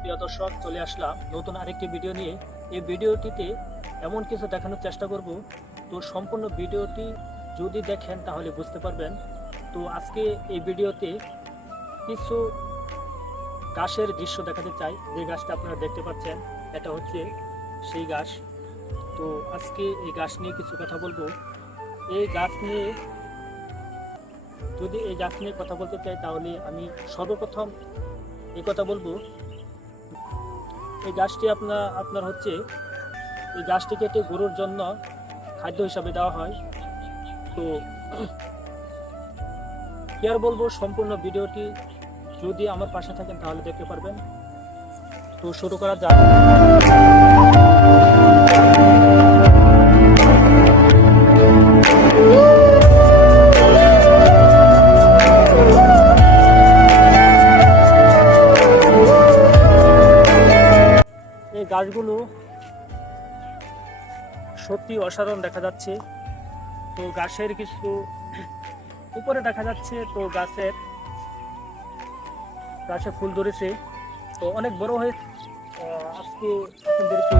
প্রিয় দর্শক, চলে আসলাম নতুন আরেকটি ভিডিও নিয়ে। এই ভিডিওটিতে এমন কিছু দেখানোর চেষ্টা করব, তো সম্পূর্ণ ভিডিওটি যদি দেখেন তাহলে বুঝতে পারবেন। তো আজকে এই ভিডিওতে কিছু গাছের দৃশ্য দেখাতে চাই। যে গাছটা আপনারা দেখতে পাচ্ছেন এটা হচ্ছে সেই গাছ। তো আজকে এই গাছ নিয়ে কিছু কথা বলবো। এই গাছ নিয়ে কথা বলতে চাই তাহলে আমি সর্বপ্রথম এই কথা বলবো, এই গাছটি আপনার হচ্ছে এই গাছটি কেটে গরুর জন্য খাদ্য হিসাবে দেওয়া হয়। তো কি আর বলবো, সম্পূর্ণ ভিডিওটি যদি আমার পাশে থাকেন তাহলে দেখতে পারবেন। তো শুরু করা যাক। এই গাছগুলো সত্যি অসাধারণ দেখা যাচ্ছে। তো গাছের কিছু উপরে দেখা যাচ্ছে, তো গাছে ফুল ধরেছে, তো অনেক বড় হয়ে আজকে আপনাদেরকে